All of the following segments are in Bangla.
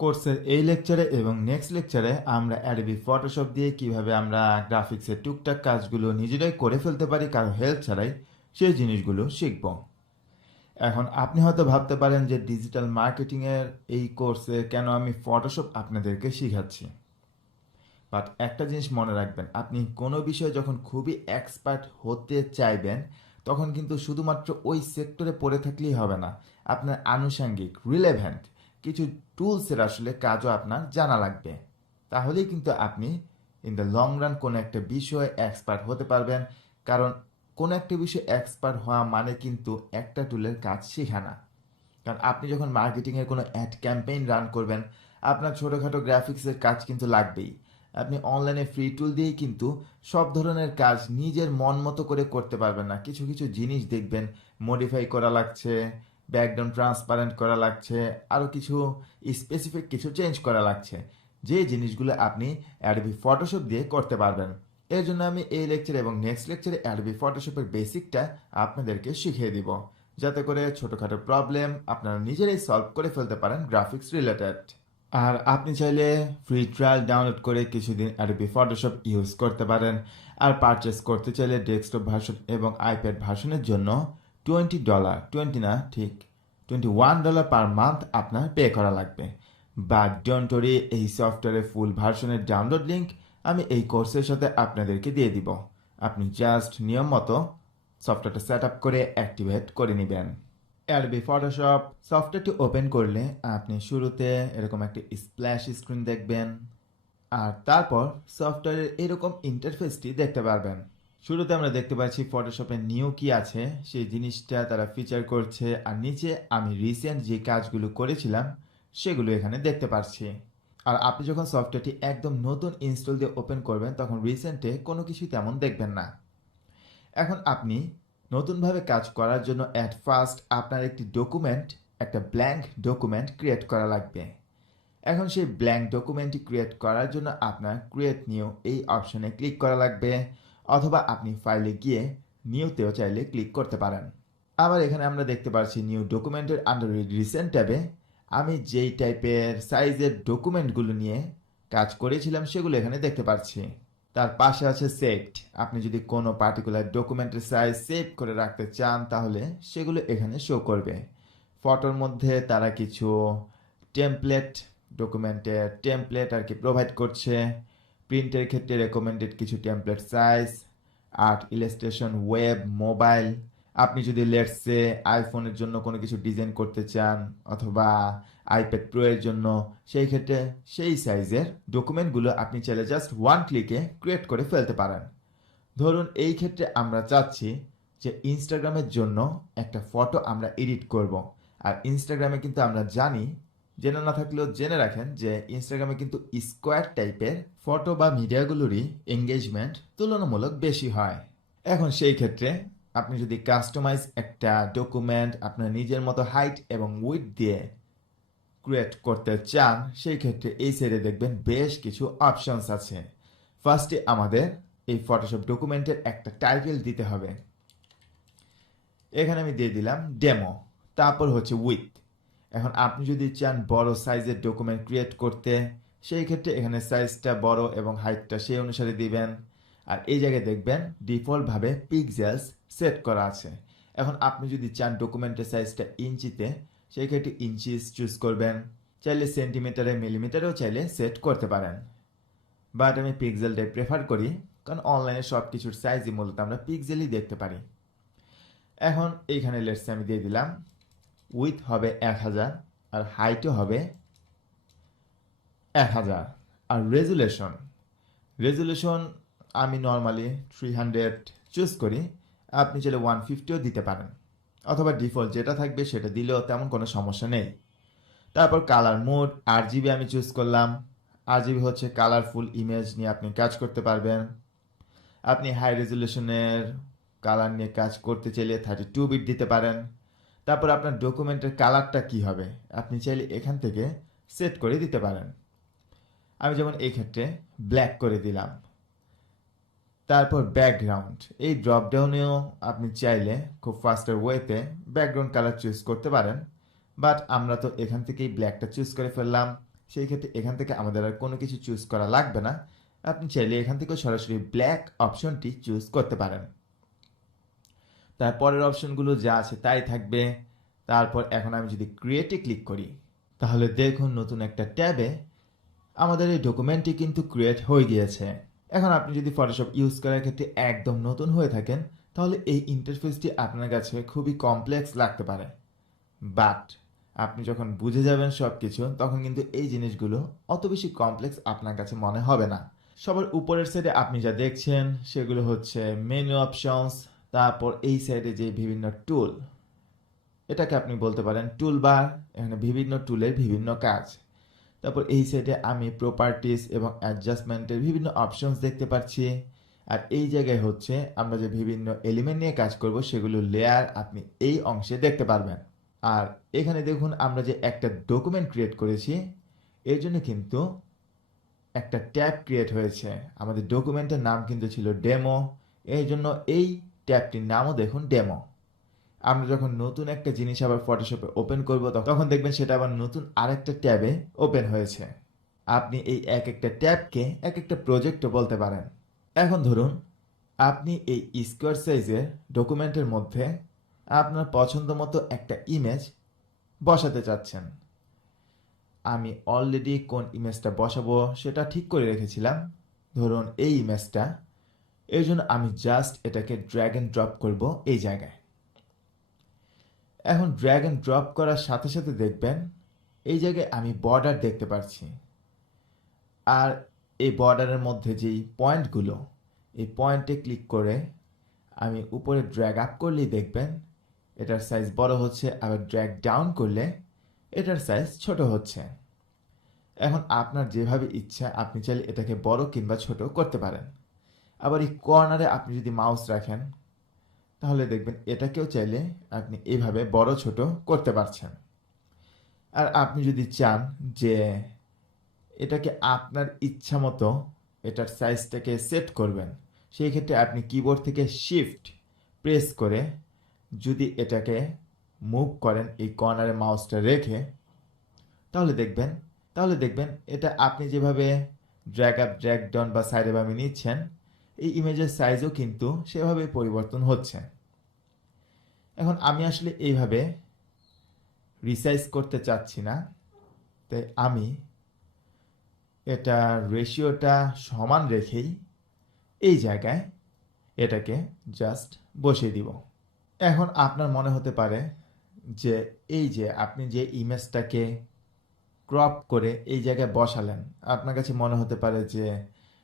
কোর্সের এই লেকচারে এবং নেক্সট লেকচারে আমরা অ্যাডোবি ফটোশপ দিয়ে কিভাবে আমরা গ্রাফিক্সের টুকটাক কাজগুলো নিজেরাই করে ফেলতে পারি কারো হেল্প ছাড়াই সেই জিনিসগুলো শিখব। এখন আপনি হয়তো ভাবতে পারেন যে ডিজিটাল মার্কেটিংয়ের এই কোর্সে কেন আমি ফটোশপ আপনাদেরকে শিখাচ্ছি। বাট একটা জিনিস মনে রাখবেন, আপনি কোনো বিষয়ে যখন খুবই এক্সপার্ট হতে চাইবেন তখন কিন্তু শুধুমাত্র ওই সেক্টরে পড়ে থাকলেই হবে না, আপনার আনুষঙ্গিক রিলেভেন্ট কিছু টুলসের আসলে কাজও আপনার জানা লাগবে। তাহলেই কিন্তু আপনি ইন দ্য লং রান কোনো একটা বিষয়ে এক্সপার্ট হতে পারবেন। কারণ কোনো একটা বিষয়ে এক্সপার্ট হওয়া মানে কিন্তু একটা টুলের কাজ শেখা না। কারণ আপনি যখন মার্কেটিংয়ের কোনো অ্যাড ক্যাম্পেইন রান করবেন, আপনার ছোটোখাটো গ্রাফিক্সের কাজ কিন্তু লাগবেই। আপনি অনলাইনে ফ্রি টুল দিয়েই কিন্তু সব ধরনের কাজ নিজের মন মতো করে করতে পারবেন না। কিছু কিছু জিনিস দেখবেন মডিফাই করা লাগছে, ব্যাকগ্রাউন্ড ট্রান্সপারেন্ট করা লাগছে, আরও কিছু স্পেসিফিক কিছু চেঞ্জ করা লাগছে, যে জিনিসগুলো আপনি অ্যাডোবি ফটোশপ দিয়ে করতে পারবেন। এর জন্য আমি এই লেকচার এবং নেক্সট লেকচারে অ্যাডোবি ফটোশপের বেসিকটা আপনাদেরকে শিখিয়ে দিব, যাতে করে ছোটোখাটো প্রবলেম আপনারা নিজেরাই সলভ করে ফেলতে পারেন গ্রাফিক্স রিলেটেড। আর আপনি চাইলে ফ্রি ট্রায়াল ডাউনলোড করে কিছুদিন অ্যাডোবি ফটোশপ ইউজ করতে পারেন। আর পারচেস করতে চাইলে ডেস্কটপ ভার্সন এবং আইপ্যাড ভার্সনের জন্য $20, 20 না, ঠিক $21 পার মান্থ আপনার পে করা লাগবে। বাট ডোন্ট ওয়ারি, এই সফটওয়্যারের ফুল ভার্সনের ডাউনলোড লিঙ্ক আমি এই কোর্সের সাথে আপনাদেরকে দিয়ে দিব। আপনি জাস্ট নিয়ম মতো সফটওয়্যারটা সেট আপ করে অ্যাক্টিভেট করে নেবেন। অ্যাডোবি ফটোশপ সফটওয়্যারটি ওপেন করলে আপনি শুরুতে এরকম একটা স্প্ল্যাশ স্ক্রিন দেখবেন, আর তারপর সফটওয়্যারের এরকম ইন্টারফেসটি দেখতে পারবেন। শুরুতে আমরা দেখতে পাচ্ছি ফটোশপে নিউ কি আছে সেই জিনিসটা তারা ফিচার করছে, আর নিচে আমি রিসেন্ট যে কাজগুলো করেছিলাম সেগুলো এখানে দেখতে পাচ্ছি। আর আপনি যখন সফটওয়্যারটি একদম নতুন ইনস্টল দিয়ে ওপেন করবেন তখন রিসেন্টে কোনো কিছু তেমন দেখবেন না। এখন আপনি নতুনভাবে কাজ করার জন্য অ্যাট ফার্স্ট আপনার একটা ব্ল্যাঙ্ক ডকুমেন্ট ক্রিয়েট করা লাগবে। এখন সেই ব্ল্যাঙ্ক ডকুমেন্টটি ক্রিয়েট করার জন্য আপনার ক্রিয়েট নিউ এই অপশনে ক্লিক করা লাগবে, অথবা আপনি ফাইলে গিয়ে নিউতেও চাইলে ক্লিক করতে পারেন। আবার এখানে আমরা দেখতে পাচ্ছি নিউ ডকুমেন্টের আন্ডার রিসেন্ট ট্যাবে আমি যেই টাইপের সাইজের ডকুমেন্টগুলো নিয়ে কাজ করেছিলাম সেগুলো এখানে দেখতে পাচ্ছি। তার পাশে আছে সেভড। আপনি যদি কোনো পার্টিকুলার ডকুমেন্টের সাইজ সেভ করে রাখতে চান তাহলে সেগুলো এখানে শো করবে। ফটোর মধ্যে তারা কিছু টেমপ্লেট আর কি প্রোভাইড করছে। প্রিন্টের ক্ষেত্রে রেকমেন্ডেড কিছু template size, art, illustration, web, mobile. আপনি যদি লেটসে আইফোনের জন্য কোনো কিছু ডিজাইন করতে চান অথবা আইপ্যাড প্রো এর জন্য, সেই ক্ষেত্রে সেই সাইজের ডকুমেন্টগুলো আপনি চাইলে জাস্ট ওয়ান ক্লিকে ক্রিয়েট করে ফেলতে পারেন। ধরুন এই ক্ষেত্রে আমরা চাচ্ছি যে ইনস্টাগ্রামের জন্য একটা ফটো আমরা এডিট করব। আর ইনস্টাগ্রামে কিন্তু আমরা জানি, জেনে না থাকলেও জেনে রাখেন, যে ইনস্টাগ্রামে কিন্তু স্কোয়ার টাইপের ফটো বা মিডিয়াগুলোরই এঙ্গেজমেন্ট তুলনামূলক বেশি হয়। এখন সেই ক্ষেত্রে আপনি যদি কাস্টমাইজ একটা ডকুমেন্ট আপনার নিজের মতো হাইট এবং উইডথ দিয়ে ক্রিয়েট করতে চান, সেই ক্ষেত্রে এই সাইডে দেখবেন বেশ কিছু অপশনস আছে। ফার্স্টে আমাদের এই ফটোশপ ডকুমেন্টের একটা টাইটেল দিতে হবে। এখানে আমি দিয়ে দিলাম ডেমো, তারপর হচ্ছে উইথ। এখন আপনি যদি চান বড় সাইজের ডকুমেন্ট ক্রিয়েট করতে, সেই ক্ষেত্রে এখানে সাইজটা বড় এবং হাইটটা সেই অনুসারে দিবেন। আর এই জায়গায় দেখবেন ডিফল্টভাবে পিক্সেলস সেট করা আছে। এখন আপনি যদি চান ডকুমেন্টের সাইজটা ইঞ্চিতে, সেই ক্ষেত্রে ইঞ্চিস চুজ করবেন। চাইলে সেন্টিমিটারে, মিলিমিটারেও চাইলে সেট করতে পারেন, বাট আমি পিক্সেলটাই প্রেফার করি, কারণ অনলাইনে সব কিছুর সাইজই মূলত আমরা পিক্সেলই দেখতে পারি। এখন এইখানে লেটসে আমি দিয়ে দিলাম উইথ হবে 1000 আর হাইটও হবে 1000। আর রেজুলেশন আমি নর্মালি 300 চুজ করি, আপনি চাইলে 150ও দিতে পারেন, অথবা ডিফল্ট যেটা থাকবে সেটা দিলেও তেমন কোনো সমস্যা নেই। তারপর কালার মোড RGB আমি চুজ করলাম। RGB হচ্ছে কালারফুল ইমেজ নিয়ে আপনি কাজ করতে পারবেন। আপনি হাই রেজুলেশনের কালার নিয়ে কাজ করতে চাইলে 32 বিট দিতে পারেন। তারপর আপনার ডকুমেন্টের কালারটা কি হবে আপনি চাইলে এখান থেকে সেট করে দিতে পারেন। আমি যেমন এই ক্ষেত্রে ব্ল্যাক করে দিলাম। তারপর ব্যাকগ্রাউন্ড, এই ড্রপডাউনেও আপনি চাইলে খুব ফাস্টার ওয়েতে ব্যাকগ্রাউন্ড কালার চুজ করতে পারেন, বাট আমরা তো এখান থেকেই ব্ল্যাকটা চুজ করে ফেললাম। সেই ক্ষেত্রে এখান থেকে আমাদের আর কোনো কিছু চুজ করা লাগবে না। আপনি চাইলে এখান থেকে সরাসরি ব্ল্যাক অপশনটি চুজ করতে পারেন। তারপরের অপশনগুলো যা আছে তাই থাকবে। তারপর এখন আমি যদি ক্রিয়েটে ক্লিক করি, তাহলে দেখুন নতুন একটা ট্যাবে আমাদের এই ডকুমেন্টটি কিন্তু ক্রিয়েট হয়ে গিয়েছে। এখন আপনি যদি ফটোশপ ইউজ করার ক্ষেত্রে একদম নতুন হয়ে থাকেন, তাহলে এই ইন্টারফেসটি আপনার কাছে খুবই কমপ্লেক্স লাগতে পারে। বাট আপনি যখন বুঝে যাবেন সব কিছু, তখন কিন্তু এই জিনিসগুলো অত বেশি কমপ্লেক্স আপনার কাছে মনে হবে না। সবার উপরের সাইডে আপনি যা দেখছেন সেগুলো হচ্ছে মেনু অপশনস। তারপর এই সাইডে যে বিভিন্ন টুল, এটাকে আপনি বলতে পারেন টুল বার। এখানে বিভিন্ন টুলের বিভিন্ন কাজ। তারপর এই সাইডে আমি প্রপার্টিস এবং অ্যাডজাস্টমেন্টের বিভিন্ন অপশনস দেখতে পাচ্ছি। আর এই জায়গায় হচ্ছে আমরা যে বিভিন্ন এলিমেন্ট নিয়ে কাজ করব সেগুলো লেয়ার আপনি এই অংশে দেখতে পারবেন। আর এখানে দেখুন আমরা যে একটা ডকুমেন্ট ক্রিয়েট করেছি, এর জন্য কিন্তু একটা ট্যাব ক্রিয়েট হয়েছে। আমাদের ডকুমেন্টের নাম কিন্তু ছিল ডেমো, এই জন্য এই ট্যাবটির নামও দেখুন ডেমো। আমরা যখন নতুন একটা জিনিস আবার ফটোশপে ওপেন করব, তখন দেখবেন সেটা আবার নতুন আরেকটা ট্যাবে ওপেন হয়েছে। আপনি এই এক একটা ট্যাবকে এক একটা প্রজেক্টও বলতে পারেন। এখন ধরুন আপনি এই স্কোয়ার সাইজের ডকুমেন্টের মধ্যে আপনার পছন্দ মতো একটা ইমেজ বসাতে চাচ্ছেন। আমি অলরেডি কোন ইমেজটা বসাবো সেটা ঠিক করে রেখেছিলাম। ধরুন এই ইমেজটা, এর জন্য আমি জাস্ট এটাকে ড্র্যাগ এন্ড ড্রপ করব এই জায়গায়। এখন ড্র্যাগ এন্ড ড্রপ করার সাথে সাথে দেখবেন এই জায়গায় আমি বর্ডার দেখতে পাচ্ছি। আর এই বর্ডারের মধ্যে যেই পয়েন্টগুলো, এই পয়েন্টে ক্লিক করে আমি উপরে ড্র্যাগ আপ করলেই দেখবেন এটার সাইজ বড় হচ্ছে, আবার ড্র্যাগ ডাউন করলে এটার সাইজ ছোট হচ্ছে। এখন আপনার যেভাবে ইচ্ছা আপনি চাইলে এটাকে বড় কিংবা ছোট করতে পারেন। আবার এই কর্নারে আপনি যদি মাউস রাখেন, তাহলে দেখবেন এটাকেও চাইলে আপনি এইভাবে বড় ছোট করতে পারছেন। আর আপনি যদি চান যে এটাকে আপনার ইচ্ছা মতো এটার সাইজটাকে সেট করবেন, সেই ক্ষেত্রে আপনি কিবোর্ড থেকে শিফট প্রেস করে যদি এটাকে মুভ করেন এই কর্নারে মাউসটা রেখে, তাহলে দেখবেন এটা আপনি যেভাবে ড্র্যাগ আপ ড্র্যাগ ডাউন বা সাইডে বামে নিচ্ছেন, এই ইমেজের সাইজও কিন্তু সেভাবে পরিবর্তন হচ্ছে। এখন আমি আসলে এইভাবে রিসাইজ করতে চাচ্ছি না, তাই আমি এটা রেশিওটা সমান রেখেই এই জায়গায় এটাকে জাস্ট বসিয়ে দিব। এখন আপনার মনে হতে পারে যে এই যে আপনি যে ইমেজটাকে ক্রপ করে এই জায়গায় বসালেন, আপনার কাছে মনে হতে পারে যে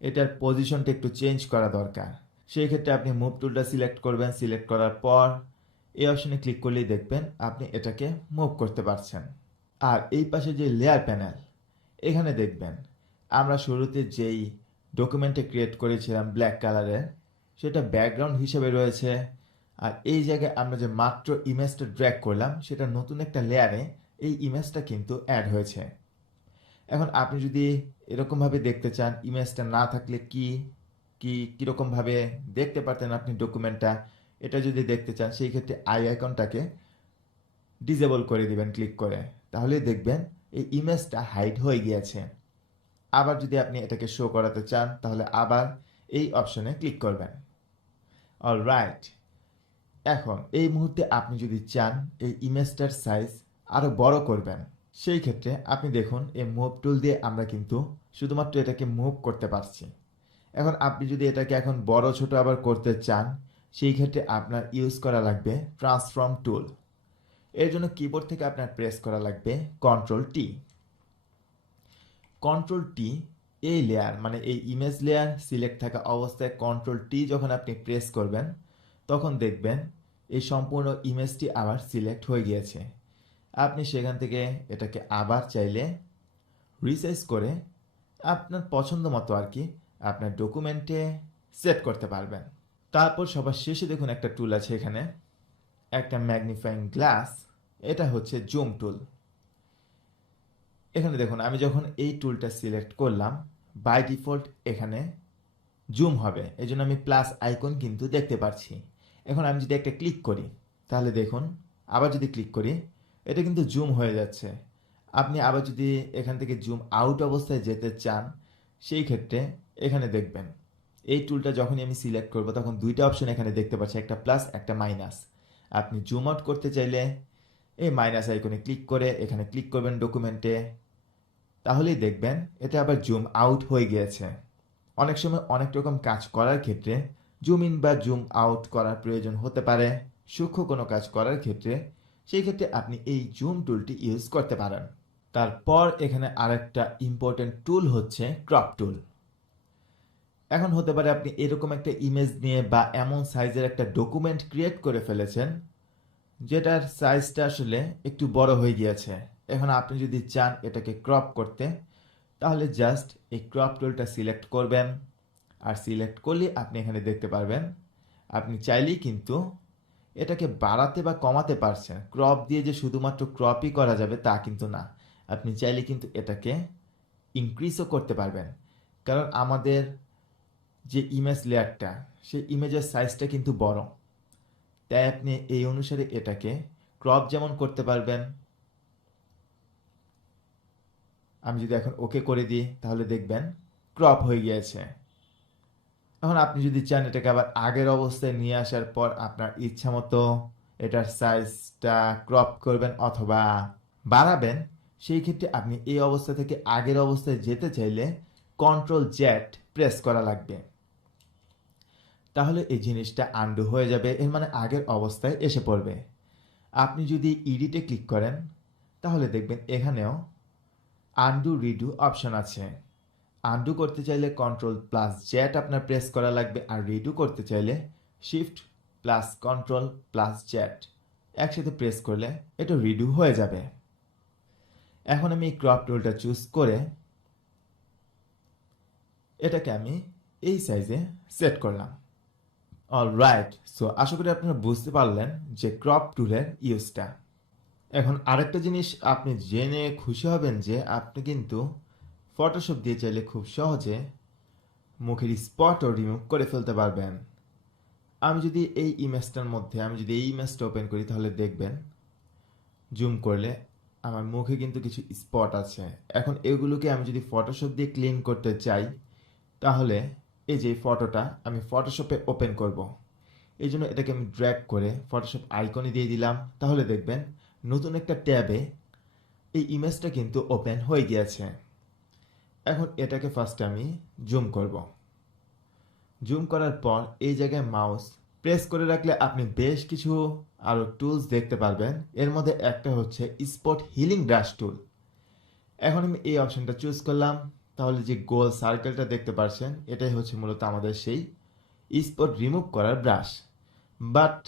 এটার পজিশনটা একটু চেঞ্জ করা দরকার। সেই ক্ষেত্রে আপনি মুভ টুলটা সিলেক্ট করবেন। সিলেক্ট করার পর এই অপশনে ক্লিক করলেই দেখবেন আপনি এটাকে মুভ করতে পারছেন। আর এই পাশে যে লেয়ার প্যানেল, এখানে দেখবেন আমরা শুরুতে যেই ডকুমেন্টে ক্রিয়েট করেছিলাম ব্ল্যাক কালারের, সেটা ব্যাকগ্রাউন্ড হিসেবে রয়েছে। আর এই জায়গায় আমরা যে মাত্র ইমেজটা ড্র্যাগ করলাম, সেটা নতুন একটা লেয়ারে এই ইমেজটা কিন্তু অ্যাড হয়েছে। এখন আপনি যদি এরকমভাবে দেখতে চান, ইমেজটা না থাকলে কীরকমভাবে দেখতে পারতেন আপনি ডকুমেন্টটা, এটা যদি দেখতে চান সেই ক্ষেত্রে আই আইকনটাকে ডিসেবল করে দিবেন ক্লিক করে, তাহলে দেখবেন এই ইমেজটা হাইড হয়ে গিয়েছে। আবার যদি আপনি এটাকে শো করাতে চান, তাহলে আবার এই অপশনে ক্লিক করবেন। অলরাইট, এখন এই মুহূর্তে আপনি যদি চান এই ইমেজটার সাইজ আরো বড় করবেন, সেই ক্ষেত্রে আপনি দেখুন এই মুভ টুল দিয়ে আমরা কিন্তু শুধুমাত্র এটাকে মুভ করতে পারছি। এখন আপনি যদি এটাকে এখন বড় ছোট আবার করতে চান, সেই ক্ষেত্রে আপনার ইউজ করা লাগবে ট্রান্সফর্ম টুল। এর জন্য কিবোর্ড থেকে আপনার প্রেস করা লাগবে কন্ট্রোল টি। কন্ট্রোল টি এই লেয়ার মানে এই ইমেজ লেয়ার সিলেক্ট থাকা অবস্থায় কন্ট্রোল টি যখন আপনি প্রেস করবেন, তখন দেখবেন এই সম্পূর্ণ ইমেজটি আবার সিলেক্ট হয়ে গিয়েছে। আপনি সেখান থেকে এটাকে আবার চাইলে রিসাইজ করে আপনার পছন্দ মতো আর কি আপনার ডকুমেন্টে সেট করতে পারবেন। তারপর সবার শেষে দেখুন একটা টুল আছে এখানে, একটা ম্যাগনিফাইং গ্লাস। এটা হচ্ছে জুম টুল। এখানে দেখুন আমি যখন এই টুলটা সিলেক্ট করলাম, বাই ডিফল্ট এখানে জুম হবে, এই জন্য আমি প্লাস আইকন কিন্তু দেখতে পাচ্ছি। এখন আমি যদি একটা ক্লিক করি, তাহলে দেখুন আবার যদি ক্লিক করি, এটা কিন্তু জুম হয়ে যাচ্ছে। আপনি আবার যদি এখান থেকে জুম আউট অবস্থায় যেতে চান, সেই ক্ষেত্রে এখানে দেখবেন এই টুলটা যখনই আমি সিলেক্ট করব তখন দুইটা অপশন এখানে দেখতে পাচ্ছি, একটা প্লাস একটা মাইনাস। আপনি জুম আউট করতে চাইলে এই মাইনাস আইকনে ক্লিক করে এখানে ক্লিক করবেন ডকুমেন্টে, তাহলেই দেখবেন এটা আবার জুম আউট হয়ে গিয়েছে। অনেক সময় অনেক রকম কাজ করার ক্ষেত্রে জুম ইন বা জুম আউট করার প্রয়োজন হতে পারে। সূক্ষ্ম কোনো কাজ করার ক্ষেত্রে সেই ক্ষেত্রে আপনি এই জুম টুলটি ইউজ করতে পারেন। তারপর এখানে আরেকটা ইম্পর্টেন্ট টুল হচ্ছে ক্রপ টুল। এখন হতে পারে আপনি এরকম একটা ইমেজ নিয়ে বা এমন সাইজের একটা ডকুমেন্ট ক্রিয়েট করে ফেলেছেন যেটার সাইজটা আসলে একটু বড় হয়ে গিয়েছে। এখন আপনি যদি চান এটাকে ক্রপ করতে, তাহলে জাস্ট এই ক্রপ টুলটা সিলেক্ট করবেন, আর সিলেক্ট করলে আপনি এখানে দেখতে পারবেন আপনি চাইলেই কিন্তু এটাকে বাড়াতে বা কমাতে পারছেন। ক্রপ দিয়ে যে শুধুমাত্র ক্রপই করা যাবে তা কিন্তু না, আপনি চাইলে কিন্তু এটাকে ইনক্রিজও করতে পারবেন। কারণ আমাদের যে ইমেজ লেয়ারটা, সেই ইমেজের সাইজটা কিন্তু বড়, তাই আপনি এই অনুসারে এটাকে ক্রপ যেমন করতে পারবেন। আমি যদি এখন ওকে করে দিই তাহলে দেখবেন ক্রপ হয়ে গিয়েছে। এখন আপনি যদি চান এটাকে আবার আগের অবস্থায় নিয়ে আসার পর আপনার ইচ্ছা মতো এটার সাইজটা ক্রপ করবেন অথবা বাড়াবেন, সেই ক্ষেত্রে আপনি এই অবস্থা থেকে আগের অবস্থায় যেতে চাইলে কন্ট্রোল জেড প্রেস করা লাগবে। তাহলে এই জিনিসটা আন্ডু হয়ে যাবে, এর মানে আগের অবস্থায় এসে পড়বে। আপনি যদি ইডিটে ক্লিক করেন তাহলে দেখবেন এখানেও আন্ডু রিডু অপশন আছে। আন্ডু করতে চাইলে কন্ট্রোল প্লাস জেড আপনার প্রেস করা লাগবে, আর রিডু করতে চাইলে shift plus control plus Z একসাথে প্রেস করলে এটা রিডু হয়ে যাবে। এখন আমি এই ক্রপ টুলটা চুজ করে এটাকে আমি এই সাইজে সেট করলাম। অলরাইট, সো আশা করি আপনারা বুঝতে পারলেন যে ক্রপ টুলের ইউজটা। এখন আরেকটা জিনিস আপনি জেনে খুশি হবেন যে আপনি কিন্তু ফটোশপ দিয়ে চাইলে খুব সহজে মুখের স্পটও রিমুভ করে ফেলতে পারবেন। আমি যদি এই ইমেজটার মধ্যে এই ইমেজটা ওপেন করি তাহলে দেখবেন জুম করলে আমার মুখে কিন্তু কিছু স্পট আছে। এখন এগুলোকে আমি যদি ফটোশপ দিয়ে ক্লিন করতে চাই তাহলে এই যে ফটোটা আমি ফটোশপে ওপেন করব, এই জন্য এটাকে আমি ড্র্যাগ করে ফটোশপ আইকনে দিয়ে দিলাম। তাহলে দেখবেন নতুন একটা ট্যাবে এই ইমেজটা কিন্তু ওপেন হয়ে গিয়েছে। এখন এটাকে ফার্স্টে আমি জুম করব। জুম করার পর এই জায়গায় মাউস প্রেস করে রাখলে আপনি বেশ কিছু আরও টুলস দেখতে পারবেন। এর মধ্যে একটা হচ্ছে স্পট হিলিং ব্রাশ টুল। এখন আমি এই অপশনটা চুজ করলাম, তাহলে যে গোল সার্কেলটা দেখতে পাচ্ছেন এটাই হচ্ছে মূলত আমাদের সেই স্পট রিমুভ করার ব্রাশ। বাট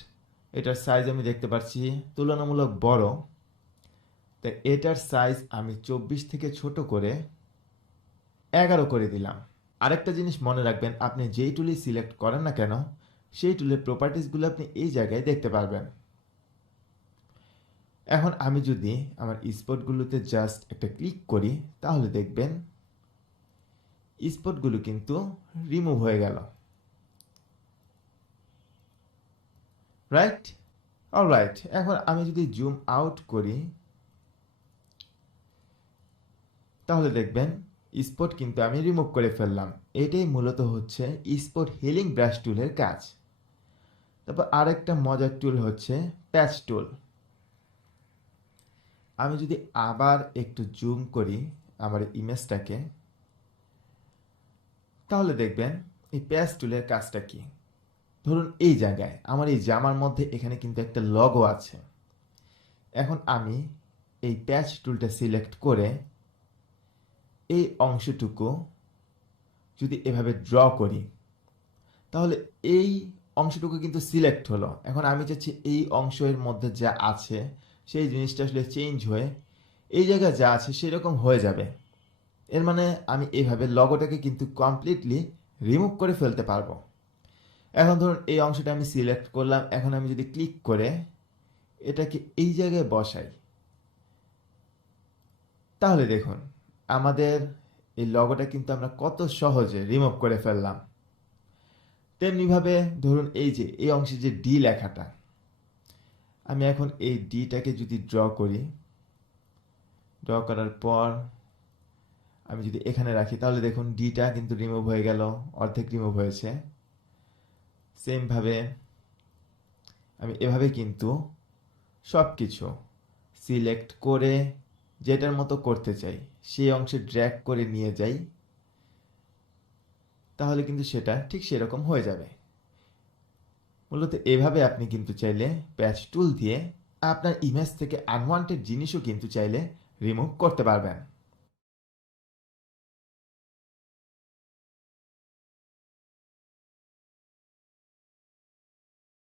এটার সাইজ আমি দেখতে পাচ্ছি তুলনামূলক বড়, তাই এটার সাইজ আমি 24 থেকে ছোট করে 11 করে দিলাম। আরেকটা জিনিস মনে রাখবেন, আপনি যেই টুলই সিলেক্ট করেন না কেন সেই টুলের প্রপার্টিসগুলো আপনি এই জায়গায় দেখতে পারবেন। এখন আমি যদি আমার স্পটগুলোতে জাস্ট একটা ক্লিক করি তাহলে দেখবেন স্পটগুলো কিন্তু রিমুভ হয়ে গেল। রাইট? অলরাইট, এখন আমি যদি জুম আউট করি তাহলে দেখবেন স্পট কিন্তু আমি রিমুভ করে ফেললাম। এটাই মূলত হচ্ছে স্পট হিলিং ব্রাশ টুলের কাজ। তারপর আরেকটা মজার টুল হচ্ছে প্যাচ টুল। আমি যদি আবার একটু জুম করি আমার ইমেজটাকে তাহলে দেখবেন এই প্যাচ টুলের কাজটা কি। ধরুন এই জায়গায় আমার এই জামার মধ্যে এখানে কিন্তু একটা লগো আছে। এখন আমি এই প্যাচ টুলটা সিলেক্ট করে এই অংশটুকু যদি এভাবে ড্র করি তাহলে এই অংশটুকু কিন্তু সিলেক্ট হলো। এখন আমি চাচ্ছি এই অংশের মধ্যে যা আছে সেই জিনিসটা আসলে চেঞ্জ হয়ে এই জায়গায় যা আছে সেরকম হয়ে যাবে। এর মানে আমি এইভাবে লগোটাকে কিন্তু কমপ্লিটলি রিমুভ করে ফেলতে পারবো। এখন ধরুন এই অংশটা আমি সিলেক্ট করলাম, এখন আমি যদি ক্লিক করে এটাকে এই জায়গায় বসাই তাহলে দেখুন আমাদের এই লগোটা কিন্তু আমরা কত সহজে রিমুভ করে ফেললাম। তেমনিভাবে ধরুন এই যে এই অংশে যে ডি লেখাটা, আমি এখন এই ডিটাকে যদি ড্র করি ড্র করার পর আমি যদি এখানে রাখি তাহলে দেখুন ডিটা কিন্তু রিমুভ হয়ে গেল, অর্ধেক রিমুভ হয়েছে। সেমভাবে আমি এভাবে কিন্তু সব কিছু সিলেক্ট করে যেটার মতো করতে চাই সেই অংশে ড্র্যাগ করে নিয়ে যাই, তাহলে কিন্তু সেটা ঠিক সেরকম হয়ে যাবে। মূলত এভাবে আপনি কিন্তু চাইলে প্যাচ টুল দিয়ে আপনার ইমেজ থেকে আনওয়ান্টেড জিনিসও কিন্তু চাইলে রিমুভ করতে পারবেন।